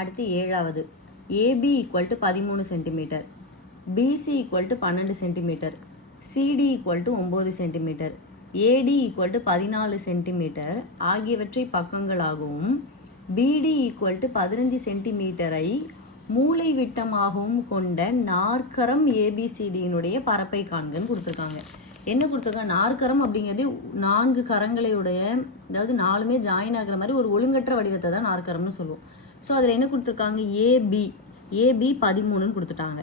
அடுத்து ஏழாவது AB equal to 13 centimetre, BC equal to 12 centimetre, CD equal to 9 centimetre, AD equal to 14 centimetre ஆகியவற்றை பக்கங்களாகவும் பிடி equal to 15 சென்டிமீட்டரை மூளை விட்டமாகவும் கொண்ட நாற்கரம் ஏபிசிடியினுடைய பரப்பை காண்கன்னு கொடுத்துருக்காங்க. என்ன கொடுத்துருக்காங்க? நாற்கரம் அப்படிங்கிறது 4 கரங்களையுடைய, அதாவது 4மே ஜாயின் ஆகிற மாதிரி ஒரு ஒழுங்கற்ற வடிவத்தை தான் நாற்கரம்னு சொல்லுவோம். ஸோ அதில் என்ன கொடுத்துருக்காங்க? ஏபி 13ன்னு கொடுத்துட்டாங்க,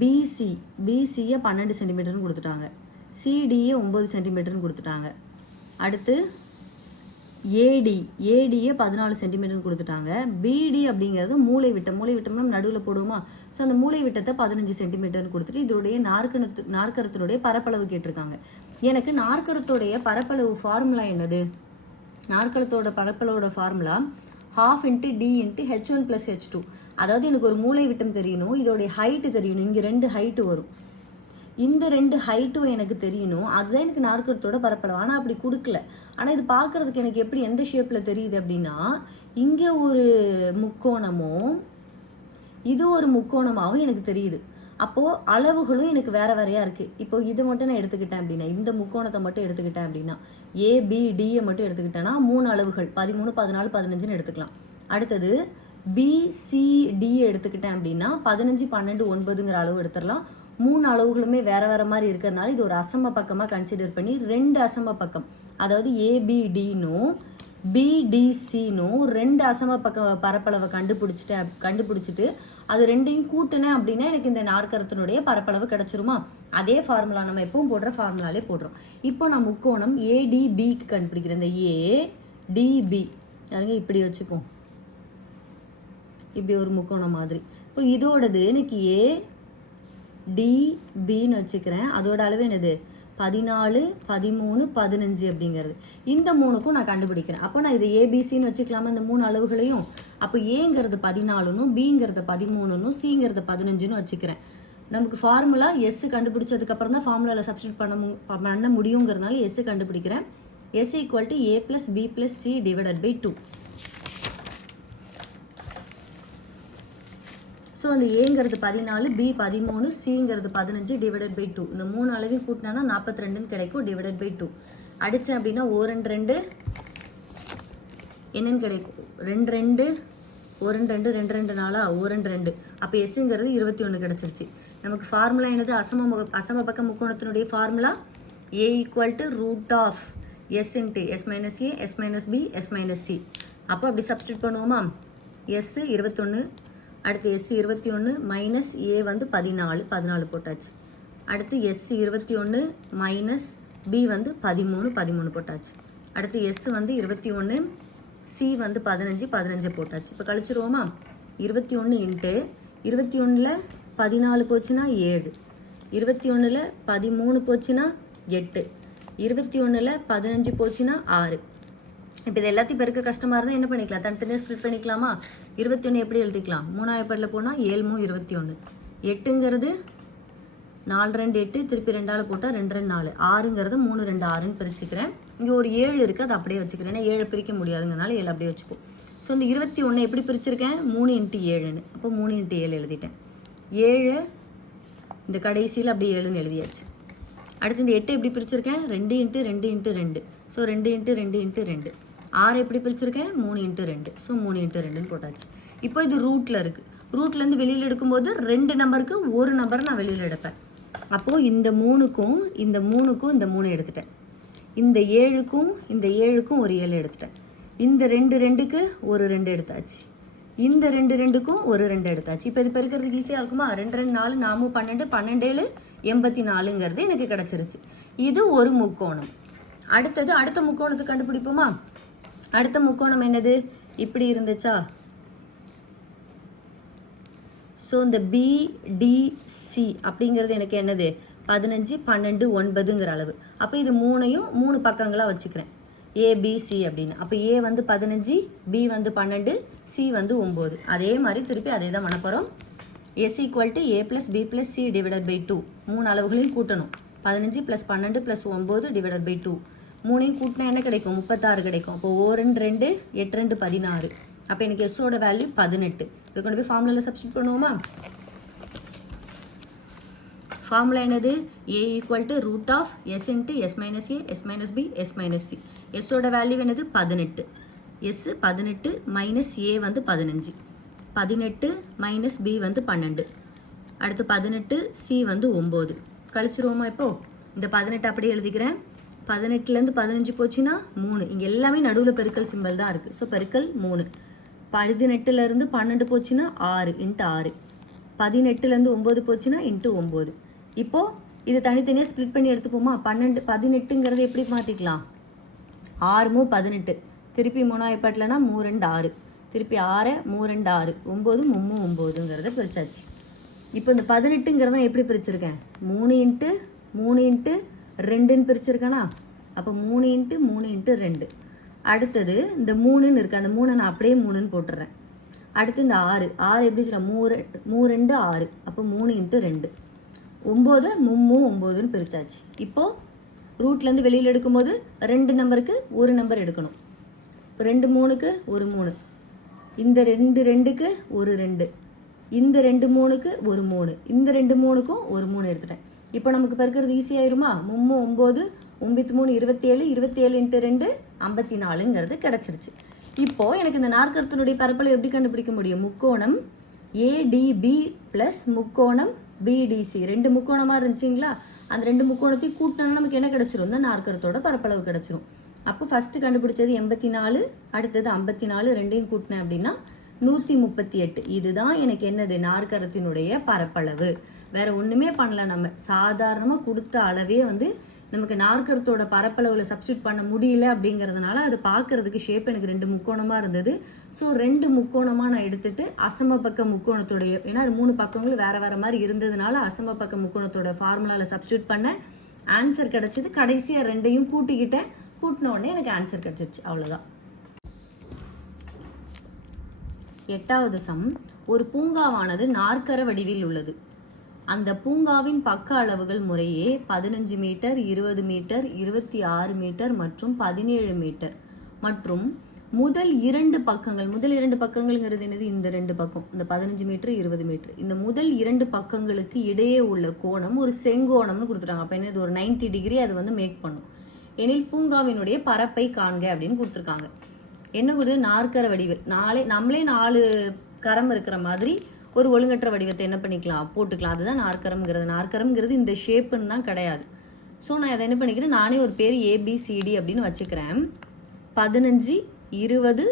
பிசியை 12 சென்டிமீட்டர்னு கொடுத்துட்டாங்க, சிடியை 9 சென்டிமீட்டர்னு கொடுத்துட்டாங்க. அடுத்து ஏடியை 14 சென்டிமீட்டர்னு கொடுத்துட்டாங்க. பிடி அப்படிங்கிறது மூளை விட்டம்னா நடுவில் போடுவோமா? ஸோ அந்த மூளை விட்டத்தை 15 சென்டிமீட்டர்னு கொடுத்துட்டு இதோடைய நாற்கரத்தினுடைய பரப்பளவு கேட்டிருக்காங்க. எனக்கு நாற்கரத்தோடைய பரப்பளவு ஃபார்முலா என்னது? நாற்கரத்தோட பரப்பளவோட ஃபார்முலா 12 × d × h1 + h2. அதாவது எனக்கு ஒரு மூளை விட்டம் தெரியணும், இதோடைய ஹைட்டு தெரியணும், இங்கே 2 ஹைட்டு வரும், இந்த 2 ஹைட்டும் எனக்கு தெரியணும், அதுதான் எனக்கு நாற்கரத்தோட பரப்பளவு. ஆனால் அப்படி கொடுக்கல. ஆனால் இது பார்க்குறதுக்கு எனக்கு எப்படி எந்த ஷேப்பில் தெரியுது அப்படின்னா, இங்கே ஒரு முக்கோணமும் இது ஒரு முக்கோணமாகவும் எனக்கு தெரியுது. அப்போது அளவுகளும் எனக்கு வேறு வேறையாக இருக்குது. இப்போ இதை மட்டும் நான் எடுத்துக்கிட்டேன் அப்படின்னா, இந்த முக்கோணத்தை மட்டும் எடுத்துக்கிட்டேன் அப்படின்னா, ஏபிடியை மட்டும் எடுத்துக்கிட்டேன்னா 3 அளவுகள் 13, 14, 15ன்னு எடுத்துக்கலாம். அடுத்தது பிசிடியை எடுத்துக்கிட்டேன் அப்படின்னா 15, 12, 9ங்கிற அளவு எடுத்துடலாம். 3 அளவுகளுமே வேறு மாதிரி இருக்கிறதுனால இது ஒரு அசம பக்கமாக கன்சிடர் பண்ணி 2 அசம பக்கம், அதாவது ஏபிடினும் பிடிசினும் 2 அசம பக்க பரப்பளவை கண்டுபிடிச்சிட்டு அது 2ஐயும் கூட்டினேன் அப்படின்னா எனக்கு இந்த நாற்கரத்தினுடைய பரப்பளவு கிடச்சிருமா? அதே ஃபார்முலா நம்ம எப்பவும் போடுற ஃபார்முலாலே போடுறோம். இப்போ நான் முக்கோணம் ஏடிபிக்கு கண்டுபிடிக்கிறேன். இந்த ஏடிபி யாருங்க இப்படி வச்சுப்போம், இப்படி ஒரு முக்கோணம் மாதிரி. இப்போ இதோடது எனக்கு ஏடிபின்னு வச்சுக்கிறேன். அதோட அளவு என்னது? 14, 13, 15 அப்படிங்கிறது. இந்த 3க்கும் நான் கண்டுபிடிக்கிறேன். அப்போ நான் இது ஏபிசின்னு வச்சுக்கலாமா இந்த 3 அளவுகளையும்? அப்போ ஏங்கிறது 14னும், பிங்கிறது 13னும், சிங்கிறது 15ன்னு வச்சுக்கிறேன். நமக்கு ஃபார்முலா எஸ் கண்டுபிடிச்சதுக்கப்புறம் தான் ஃபார்முலாவில் சப்ஸ்டியூட் பண்ண முடியுங்கிறதுனால எஸ் கண்டுபிடிக்கிறேன். S equal to A + B + C / 2. So அந்த ஏங்கிறது 14, பி 13, சிங்கிறது 15 / 2. இந்த 3 அளவையும் கூட்டினா 42ன்னு கிடைக்கும் /2. அடித்தேன் அப்படின்னா 1 2 என்னன்னு கிடைக்கும்? 2 2 1 2 2 2 4 1 2. அப்போ எஸ்ங்கிறது 21 கிடச்சிருச்சு. நமக்கு ஃபார்முலா என்னது? அசம பக்க முக்கோணத்தினுடைய ஃபார்முலா ஏ ஈக்குவல் டு √ஆஃப் எஸ் × எஸ் மைனஸ் ஏ, S minus B, S minus c. அப்போ அப்படி சப்ஸ்டியூட் பண்ணுவோமா? எஸ் 21, அடுத்து எஸ் 21 மைனஸ் ஏ வந்து 14 போட்டாச்சு. அடுத்து எஸ் 21 மைனஸ் பி வந்து 13 போட்டாச்சு. அடுத்து எஸ் வந்து 21, சி வந்து 15 போட்டாச்சு. இப்போ கழிச்சிருவோமா? 21 இன்ட்டு 21ல் 14 போச்சுன்னா 7, 21ல் 13 போச்சுன்னா 8, 21ல் 15 போச்சுன்னா 6. இப்போ இது எல்லாத்தையும் பெருக்க கஷ்டமாக இருந்தால் என்ன பண்ணிக்கலாம்? தனித்தனியாக ஸ்ப்ளிட் பண்ணிக்கலாமா? 21 எப்படி எழுதிக்கலாம்? 3ஆவது படியில் போனால் 7 3 21. 8ங்கிறது 4 2 8, திருப்பி 2ஆல் போட்டால் 2 2 4. 6ங்கிறது 3 2 6ன்னு பிரிச்சுக்கிறேன். இங்கே ஒரு 7 இருக்குது, அதை அப்படியே வச்சுக்கிறேன். ஏன்னா 7 பிரிக்க முடியாதுங்கிறனால 7 அப்படியே வச்சுப்போம். ஸோ இந்த 21 எப்படி பிரிச்சிருக்கேன்? 3 × 7ன்னு. அப்போ 3 × 7 எழுதிட்டேன். 7 இந்த கடைசியில் அப்படியே 7ன்னு எழுதியாச்சு. அடுத்து இந்த 8 எப்படி பிரிச்சிருக்கேன்? 2 × 2 × 2. ஸோ 2 × 2 × 2. 6 எப்படி பிரிச்சிருக்கேன்? 3 × 2. ஸோ 3 × 2ன்னு போட்டாச்சு. இப்போ இது ரூட்டில் இருக்குது. ரூட்லேருந்து வெளியில் எடுக்கும்போது 2 நம்பருக்கு ஒரு நம்பரை நான் வெளியில் எடுப்பேன். அப்போது இந்த 3க்கும் இந்த 3 எடுத்துட்டேன். இந்த 7க்கும் ஒரு 7 எடுத்துட்டேன். இந்த 2 2க்கு ஒரு 2 எடுத்தாச்சு. இந்த 2 2க்கும் ஒரு 2 எடுத்தாச்சு. இப்போ இது பெருக்கிறதுக்கு ஈஸியாக இருக்குமா? 2 2 4 4 12 12 84ங்கிறது எனக்கு கிடச்சிருச்சு. இது ஒரு முக்கோணம். அடுத்த முக்கோணத்துக்கு கண்டுபிடிப்போமா? அடுத்த முக்கோணம் என்னது? இப்படி இருந்துச்சா? ஸோ இந்த பிடிசி அப்படிங்கிறது எனக்கு என்னது? 15 12 9ங்கிற அளவு. அப்போ இது 3ஐயும் 3 பக்கங்களாக வச்சுக்கிறேன். ஏபிசி அப்படின்னு. அப்போ ஏ வந்து 15, பி வந்து 12, சி வந்து 9. அதே மாதிரி திருப்பி அதே தான் பண்ண போகிறோம். S equal to A + B + C / 2. 3 அளவுகளையும் கூட்டணும். 15 + 12 + 9 / 2. 3ஐயும் கூட்டினா என்ன கிடைக்கும்? 36 கிடைக்கும். அப்போ 1 2 8 2 16. அப்போ எனக்கு எஸ்ஸோட வேல்யூ 18. இது கொண்டு போய் ஃபார்முலாவில் சப்ஸ்டியூட் பண்ணுவோமா? ஃபார்முலா என்னது? a equal to root of S into S minus A S minus B S minus c. எஸ்ஸோட வேல்யூ என்னது? 18. எஸ் 18 மைனஸ் ஏ வந்து 15. 18 மைனஸ் பி வந்து 12. அடுத்து 18 சி வந்து 9. கழிச்சிருவோமா? இப்போ இந்த 18 அப்படியே எழுதிக்கிறேன். 18லேருந்து 15 போச்சுன்னா 3. இங்கே எல்லாமே நடுவில் பெருக்கல் சிம்பல் தான் இருக்குது. ஸோ பெருக்கல் 3. 18லேருந்து 12 போச்சுன்னா 6 இன்ட்டு 6. 18லேருந்து 9 போச்சுன்னா இன்ட்டு 9. இப்போது இது தனித்தனியாக ஸ்ப்ளிட் பண்ணி எடுத்துப்போமா? 18ங்கிறத எப்படி மாற்றிக்கலாம்? 6 18. திருப்பி 3 எப்பாட்டிலனா 3 2 6. திருப்பி 6 3 2 6. 9 3 9ங்கிறத பிரிச்சாச்சு. இப்போ இந்த 18ங்கிறத எப்படி பிரிச்சிருக்கேன்? 3 இன்ட்டு 3 இன்ட்டு 2ன்னு பிரிச்சிருக்கேனா? அப்போ 3 இன்ட்டு 3 இன்ட்டு 2. அடுத்தது இந்த 3ன்னு இருக்குது. அந்த 3 நான் அப்படியே 3ன்னு போட்டுடுறேன். அடுத்து இந்த 6 எப்படி சொல்லலாம்? 3 2 6. அப்போ 3 இன்ட்டு 2. 9 3 9ன்னு பிரிச்சாச்சு. இப்போது ரூட்லேருந்து வெளியில் எடுக்கும்போது 2 நம்பருக்கு ஒரு நம்பர் எடுக்கணும். 2 3க்கு ஒரு 3. இந்த 2 2க்கு ஒரு 2. இந்த 2 3க்கு ஒரு 3. இந்த 2 3க்கும் ஒரு 3 எடுத்துட்டேன். இப்போ நமக்கு பெருக்கிறது ஈஸியாயிருமா? 3 9 9 3 27. 27 இன்ட்டு 2 54ங்கிறது கிடச்சிருச்சு. இப்போது எனக்கு இந்த நாற்கரத்தினுடைய பரப்பளவு எப்படி கண்டுபிடிக்க முடியும்? முக்கோணம் ஏடிபி ப்ளஸ் முக்கோணம் பிடிசி. 2 முக்கோணமாக இருந்துச்சிங்களா? அந்த 2 முக்கோணத்தையும் கூட்டினா நமக்கு என்ன கிடச்சிரும்? இந்த நாற்கரத்தோட பரப்பளவு கிடச்சிரும். அப்போ ஃபஸ்ட்டு கண்டுபிடிச்சது 84, அடுத்தது 54. ரெண்டையும் கூட்டினேன் அப்படின்னா 138. இதுதான் எனக்கு என்னது? நாற்கரத்தினுடைய பரப்பளவு. வேற ஒன்றுமே பண்ணல. நம்ம சாதாரணமாக கொடுத்த அளவே வந்து நமக்கு நாற்கரத்தோட பரப்பளவில் சப்ஸ்டியூட் பண்ண முடியல அப்படிங்கிறதுனால அது பார்க்கறதுக்கு ஷேப் எனக்கு 2 முக்கோணமாக இருந்தது. ஸோ 2 முக்கோணமாக நான் எடுத்துட்டு அசம பக்க முக்கோணத்தோடைய, ஏன்னா அது 3 பக்கங்களும் வேறு வேறு மாதிரி இருந்ததுனால அசம பக்க முக்கோணத்தோட ஃபார்முலாவில் சப்ஸ்டியூட் பண்ண ஆன்சர் கிடச்சிது. கடைசியாக 2ஐயும் கூட்டிக்கிட்டேன். கூட்டின உடனே எனக்கு ஆன்சர் கிடச்சிருச்சு. அவ்வளோதான். 8வது சம். ஒரு பூங்காவானது நாற்கர வடிவில் உள்ளது. அந்த பூங்காவின் பக்க அளவுகள் முறையே 15 மீட்டர் 20 மீட்டர் 26 மீட்டர் மற்றும் 17 மீட்டர் மற்றும் முதல் 2 பக்கங்கள். முதல் 2 பக்கங்கள்ங்கிறது என்னது? இந்த 2 பக்கம், இந்த 15 மீட்டர் 20 மீட்டர். இந்த முதல் 2 பக்கங்களுக்கு இடையே உள்ள கோணம் ஒரு செங்கோணம்னு கொடுத்துட்டாங்க. அப்போ என்னது? ஒரு 90 டிகிரி அது வந்து மேக் பண்ணும். எனில் பூங்காவினுடைய பரப்பை காண்க அப்படின்னு கொடுத்துருக்காங்க. என்ன கொடுத்து? நாற்கர வடிவில். நம்மளே 4 கரம் இருக்கிற மாதிரி ஒரு ஒழுங்கற்ற வடிவத்தை என்ன பண்ணிக்கலாம்? போட்டுக்கலாம். அதுதான் நாற்கரம்ங்கிறது. நாற்கரம்ங்கிறது இந்த ஷேப்புன்னு தான் கிடையாது. ஸோ நான் அதை என்ன பண்ணிக்கிறேன்? நானே ஒரு பேர் ABCD அப்படின்னு வச்சுக்கிறேன். 15 20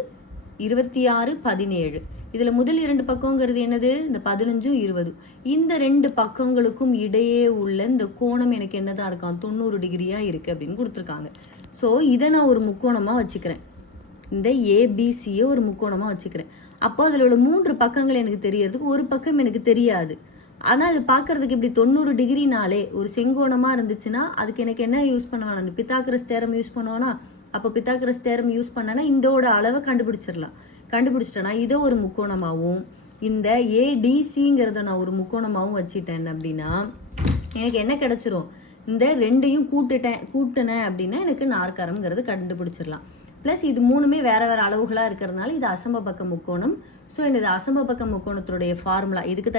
26 17. இதில் முதல் 2 பக்கங்கிறது என்னது? இந்த 15 20. இந்த 2 பக்கங்களுக்கும் இடையே உள்ள இந்த கோணம் எனக்கு என்னதான் இருக்கான்? 90 டிகிரியாக இருக்குது அப்படின்னு கொடுத்துருக்காங்க. ஸோ இதை நான் ஒரு முக்கோணமாக வச்சுக்கிறேன். இந்த ABCயை ஒரு முக்கோணமாக வச்சுக்கிறேன். அப்போ அதில் உள்ள 3 பக்கங்கள் எனக்கு தெரியறதுக்கு ஒரு பக்கம் எனக்கு தெரியாது. ஆனால் அது பார்க்கறதுக்கு இப்படி 90 டிகிரினாலே ஒரு செங்கோணமாக இருந்துச்சுன்னா அதுக்கு எனக்கு என்ன யூஸ் பண்ணுவேன்? நான் பித்தாகரஸ் தேரம் யூஸ் பண்ணுவேன்னா, அப்போ பித்தாகரஸ் தேரம் யூஸ் பண்ணேன்னா இதோட அளவை கண்டுபிடிச்சிடலாம். கண்டுபிடிச்சிட்டேன்னா இதை ஒரு முக்கோணமாகவும் இந்த ADCங்கிறத நான் ஒரு முக்கோணமாகவும் வச்சுட்டேன் அப்படின்னா எனக்கு என்ன கிடச்சிரும்? இந்த 2ஐயும் கூட்டினேன் அப்படின்னா எனக்கு நாற்கரம்ங்கிறது கண்டுபிடிச்சிடலாம். ப்ளஸ் இது 3மே வேறு வேறு அளவுகளாக இருக்கிறதுனால இது அசம பக்க முக்கோணம். ஸோ இந்த அசம பக்க முக்கோணத்துடைய ஃபார்முலா இதுக்கு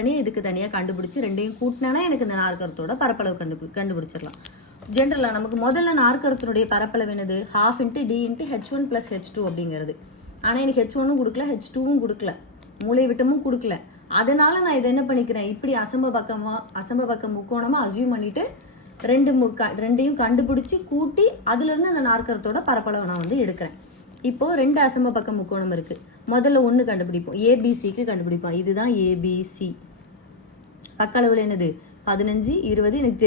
தனியாக கண்டுபிடிச்சி 2ஐயும் கூட்டினா எனக்கு இந்த நாற்கரத்தோட பரப்பளவு கண்டுபிடிச்சிடலாம். ஜென்ரலாக நமக்கு முதல்ல நாற்கரத்தினுடைய பரப்பளவு என்னது? 12 × d × h1 + h2 அப்படிங்கிறது. ஆனால் எனக்கு h1ம் கொடுக்கல, h2வும் கொடுக்கல, மூளை விட்டமும் கொடுக்கல. அதனால் நான் இதை என்ன பண்ணிக்கிறேன்? இப்படி அசம பக்க முக்கோணமாக அசியூம் பண்ணிவிட்டு 2ஐயும் கண்டுபிடிச்சி கூட்டி அதுலேருந்து அந்த நாற்கரத்தோட பரப்பளவை நான் வந்து எடுக்கிறேன். இப்போது 2 அசம பக்க முக்கோணம் இருக்குது. முதல்ல 1 கண்டுபிடிப்போம். ABCக்கு கண்டுபிடிப்போம். இதுதான் ABC. பக்களவில் என்னது? 15 20 எனக்கு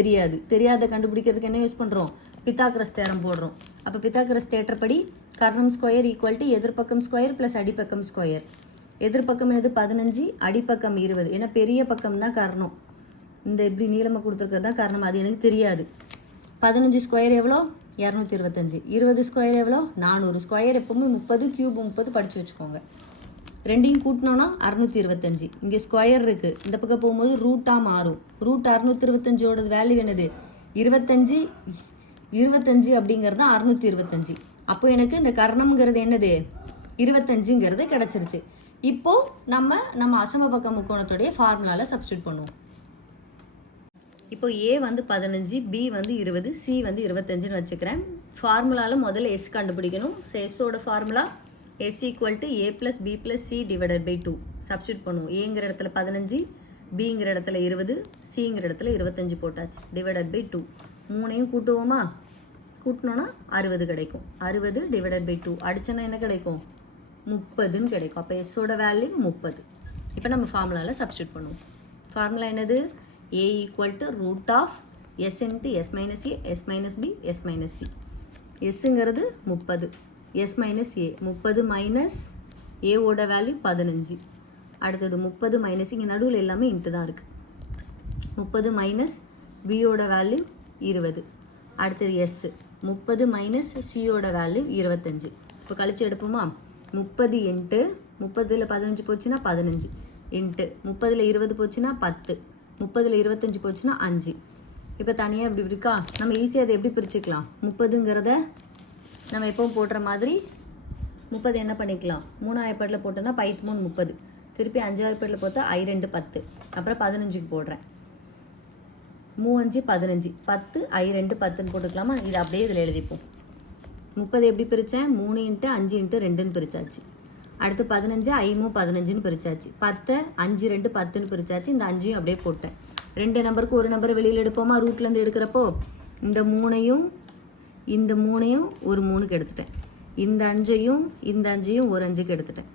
தெரியாத கண்டுபிடிக்கிறதுக்கு என்ன யூஸ் பண்ணுறோம்? பித்தாகரஸ் தேரம் போடுறோம். அப்போ பித்தாகரஸ் தேற்றப்படி கர்ணம் ஸ்கொயர் ஈக்குவல் டு எதிர்பக்கம் ஸ்கொயர் ப்ளஸ் அடிப்பக்கம் ஸ்கொயர். எதிர்பக்கம் என்னது? 15, அடிப்பக்கம் 20. ஏன்னா பெரிய பக்கம் தான் கர்ணம். இந்த இப்படி நீளமாக கொடுத்துருக்கிறது தான் காரணம். அது எனக்கு தெரியாது. 15 ஸ்கொயர் எவ்வளோ? 225. 20 ஸ்கொயர் எவ்வளோ? 400. ஸ்கொயர் எப்பவுமே 30, கியூப் 30 படித்து வச்சுக்கோங்க. 2ஐயும் கூட்டினோன்னா 625. இங்கே ஸ்கொயர் இருக்குது. இந்த பக்கம் போகும்போது ரூட்டாக மாறும். ரூட் 625ஓட வேல்யூ என்னது? 25 அப்படிங்கிறது தான் 625. அப்போ எனக்கு இந்த கர்ணம்ங்கிறது என்னது? 25ங்கிறது கிடச்சிருச்சு. இப்போது நம்ம அசமபக்க முக்கோணத்துடைய ஃபார்முலாவில் சப்ஸ்டியூட் பண்ணுவோம். இப்போ ஏ வந்து 15, பி வந்து 20, சி வந்து 25ன்னு வச்சுக்கிறேன். ஃபார்முலாவில் முதல்ல எஸ் கண்டுபிடிக்கணும். ஸோ எஸ்ஸோட formula s equal to a plus b plus c divided by 2 substitute பண்ணுவோம். ஏங்கிற இடத்துல 15, பிங்கிற இடத்துல 20, சிங்கிற இடத்துல 25 போட்டாச்சு. டிவைடட் பை 2 மூணையும் கூட்டுவோமா? கூட்டினோன்னா 60 கிடைக்கும். 60 டிவைடட் பை 2 அடிச்சோன்னா என்ன கிடைக்கும்? 30ன்னு கிடைக்கும். அப்போ எஸ்ஸோட வேல்யூ 30. இப்போ நம்ம ஃபார்முலாவில் சப்ஸ்டியூட் பண்ணுவோம். ஃபார்முலா என்னது? A equal to root of S into S minus A, S minus B, S minus c. எஸ்ஸுங்கிறது 30, எஸ் மைனஸ் ஏ 30 மைனஸ் ஏவோட வேல்யூ 15. அடுத்தது 30 மைனஸ் இங்கே நடுவில் எல்லாமே இன்ட்டு தான் இருக்குது. 30 மைனஸ் பியோட வேல்யூ 20. அடுத்தது எஸ் 30 மைனஸ் சியோட வேல்யூ 25. இப்போ கழிச்சு எடுப்போமா? 30 இன்ட்டு 30ல் 15 போச்சுன்னா 15 இன்ட்டு 30ல் 20 போச்சுன்னா 10, 30ல் 25 போச்சுன்னா 5. இப்போ தனியாக இப்படி இருக்கா? நம்ம ஈஸியாக அதை எப்படி பிரிச்சுக்கலாம்? 30ங்கிறத நம்ம எப்பவும் போடுற மாதிரி 30 என்ன பண்ணிக்கலாம்? 3 பட்டில் போட்டோன்னா 5 30, திருப்பி 5 பட்டில் போட்டா I 2 10, அப்புறம் 15க்கு போடுறேன். 3 5 15, 10 I 2 10ன்னு போட்டுக்கலாமா? இது அப்படியே இதில் எழுதிப்போம். 30 எப்படி பிரித்தேன்? 3 இன்ட்டு 5 இன்ட்டு 2ன்னு பிரித்தாச்சு. அடுத்து 15 I 15ன்னு பிரித்தாச்சு. 10 5 2 10ன்னு பிரித்தாச்சு. இந்த 5ஐயும் அப்படியே போட்டேன். 2 நம்பருக்கு ஒரு நம்பரை வெளியில் எடுப்போமா? ரூட்லேருந்து எடுக்கிறப்போ இந்த 3ஐயும் இந்த 3ஐயும் ஒரு 3க்கு எடுத்துட்டேன். இந்த 5ஐயும் ஒரு 5க்கு எடுத்துட்டேன்.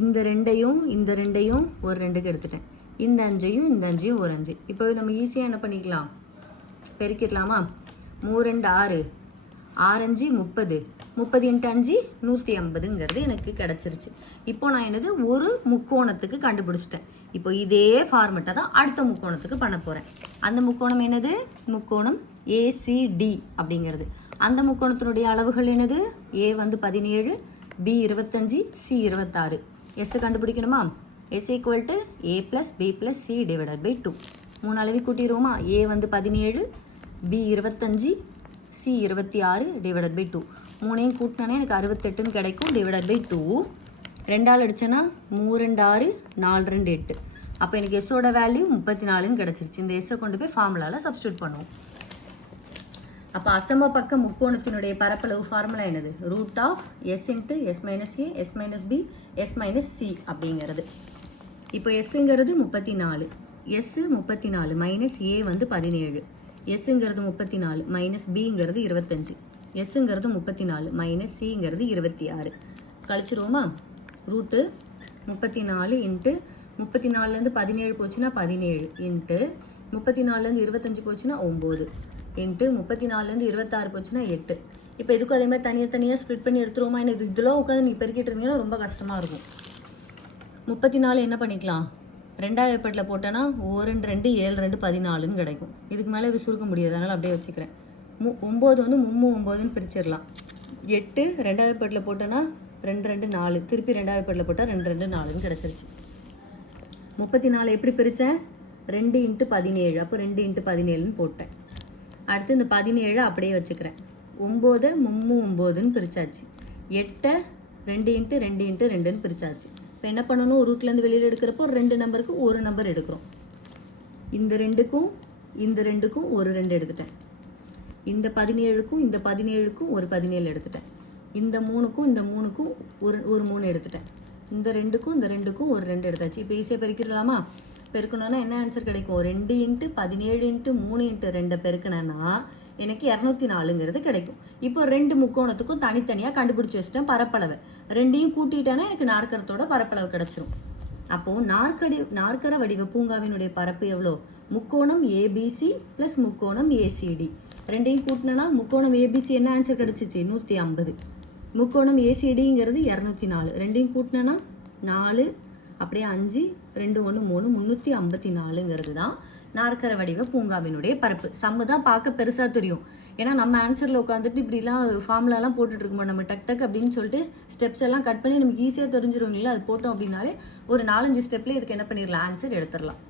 இந்த 2ஐயும் ஒரு 2க்கு எடுத்துட்டேன். இந்த 5ஐயும் ஒரு 5. இப்போ நம்ம ஈஸியாக என்ன பண்ணிக்கலாம்? பெருக்கிடலாமா? 3 2 6, 6 5 30, 30 இன்ட்டு 5 150ங்கிறது எனக்கு கிடச்சிருச்சு. இப்போ நான் என்னது ஒரு முக்கோணத்துக்கு கண்டுபிடிச்சிட்டேன். இப்போ இதே ஃபார்மெட்டை தான் அடுத்த முக்கோணத்துக்கு பண்ண போகிறேன். அந்த முக்கோணம் என்னது? முக்கோணம் ஏசிடி அப்படிங்கிறது. அந்த முக்கோணத்தினுடைய அளவுகள் என்னது? ஏ வந்து 17, பி 25, சி 26. எஸ் கண்டுபிடிக்கணுமா? S equal to a plus b plus c divided by 2. 3 அளவி கூட்டிடுவோமா? ஏ வந்து 17, பி 25, சி 26 டிவைடட் பை 2. 3ஐயும் கூட்டினானே எனக்கு 68ன்னு கிடைக்கும். Divided by 2. 2ஆல் அடிச்சேன்னா 3 2 6, 4 2 8. அப்போ எனக்கு எஸ்ஸோட வேல்யூ 34ன்னு கிடச்சிருச்சு. இந்த எஸ்ஸை கொண்டு போய் ஃபார்முலாவில் சப்ஸ்டியூட் பண்ணுவோம். அப்போ அசம பக்க முக்கோணத்தினுடைய பரப்பளவு ஃபார்முலா என்னது? Root of S into S minus A, S minus B, S minus C அப்படிங்கிறது. இப்போ எஸ்ஸுங்கிறது 34, எஸ் 34 மைனஸ் ஏ வந்து 17, எஸ்ஸுங்கிறது 34 மைனஸ் பிங்கிறது 25, எஸ்ஸுங்கிறது 34 மைனஸ் சிங்கிறது 26. கழிச்சிருவோமா? ரூட்டு 34 இன்ட்டு 34லேருந்து 17 போச்சுன்னா 17 இன்ட்டு 34லேருந்து 25 போச்சுன்னா 9 இன்ட்டு 34லேருந்து 26 போச்சுன்னா 8. இப்போ இதுக்கும் அதே மாதிரி தனியாக ஸ்ப்ளிட் பண்ணி எடுத்துருவோமா? எனக்கு இதெல்லாம் உட்காந்து நீ பெருக்கிட்டு இருந்தீங்கன்னா ரொம்ப கஷ்டமாக இருக்கும். 34 என்ன பண்ணிக்கலாம்? 2ஆவது பட்டில் போட்டோன்னா 1 2 7 2 14ன்னு கிடைக்கும். இதுக்கு மேலே இது சுருக்க முடியாது, அதனால் அப்படியே வச்சுக்கிறேன். 9 வந்து 9ன்னு பிரிச்சிடலாம். 8 2ஆவது பட்டில் போட்டோன்னா 2 2 4, திருப்பி 2ஆவது பட்டில் போட்டால் 2 2 4ன்னு கிடச்சிருச்சு. 34 எப்படி பிரித்தேன்? 2 இன்ட்டு 17, அப்போ 2 இன்ட்டு 17ன்னு போட்டேன். அடுத்து இந்த 17 அப்படியே வச்சுக்கிறேன். 9 9ன்னு பிரித்தாச்சு. 8 2 இன்ட்டு 2 இன்ட்டு 2ன்னு பிரித்தாச்சு. இப்போ என்ன பண்ணணும்? ரூட்லேருந்து வெளியில் எடுக்கிறப்போ 2 நம்பருக்கு ஒரு நம்பர் எடுக்கிறோம். இந்த 2க்கும் இந்த 2க்கும் ஒரு 2 எடுத்துட்டேன். இந்த 17க்கும் இந்த 17க்கும் ஒரு 17 எடுத்துட்டேன். இந்த 3க்கும் இந்த 3க்கும் ஒரு 3 எடுத்துட்டேன். இந்த 2க்கும் இந்த 2க்கும் ஒரு 2 எடுத்தாச்சு. இப்போ ஈஸியாக பெருக்கிடலாமா? பெருக்கணும்னா என்ன ஆன்சர் கிடைக்கும்? 2 இன்ட்டு 17 இன்ட்டு 3 இன்ட்டு 2 பெருக்கினேன்னா எனக்கு 204ங்கிறது கிடைக்கும். இப்போ 2 முக்கோணத்துக்கும் தனித்தனியாக கண்டுபிடிச்சி வச்சிட்டேன் பரப்பளவை. 2ஐயும் கூட்டிட்டேன்னா எனக்கு நாற்கரத்தோட பரப்பளவு கிடச்சிரும். அப்போது நாற்கர வடிவ பூங்காவினுடைய பரப்பு எவ்வளோ? முக்கோணம் ஏபிசி ப்ளஸ் முக்கோணம் ஏசிடி. 2ஐயும் கூட்டினேன்னா முக்கோணம் ஏபிசி என்ன ஆன்சர் கிடச்சிச்சு? 150. முக்கோணம் ஏசிடிங்கிறது 204. 2ஐயும் கூட்டினேன்னா 4, அப்படியே 5 2 1 3 354ங்கிறது தான் நாற்கர வடிவ பூங்காவினுடைய பரப்பு. சம்மு தான் பார்க்க பெருசாக தெரியும். ஏன்னா நம்ம ஆன்சரில் உட்காந்துட்டு இப்படிலாம் ஃபார்முலாலாம் போட்டுட்டு இருக்கோம். நம்ம டக் அப்படின்னு சொல்லிட்டு ஸ்டெப்ஸ் எல்லாம் கட் பண்ணி நமக்கு ஈஸியாக தெரிஞ்சிருவீங்களா? அது போட்டோம் அப்படின்னாலே ஒரு 4-5 ஸ்டெப்லேயே இதுக்கு என்ன பண்ணிடலாம்? ஆன்சர் எடுத்துடலாம்.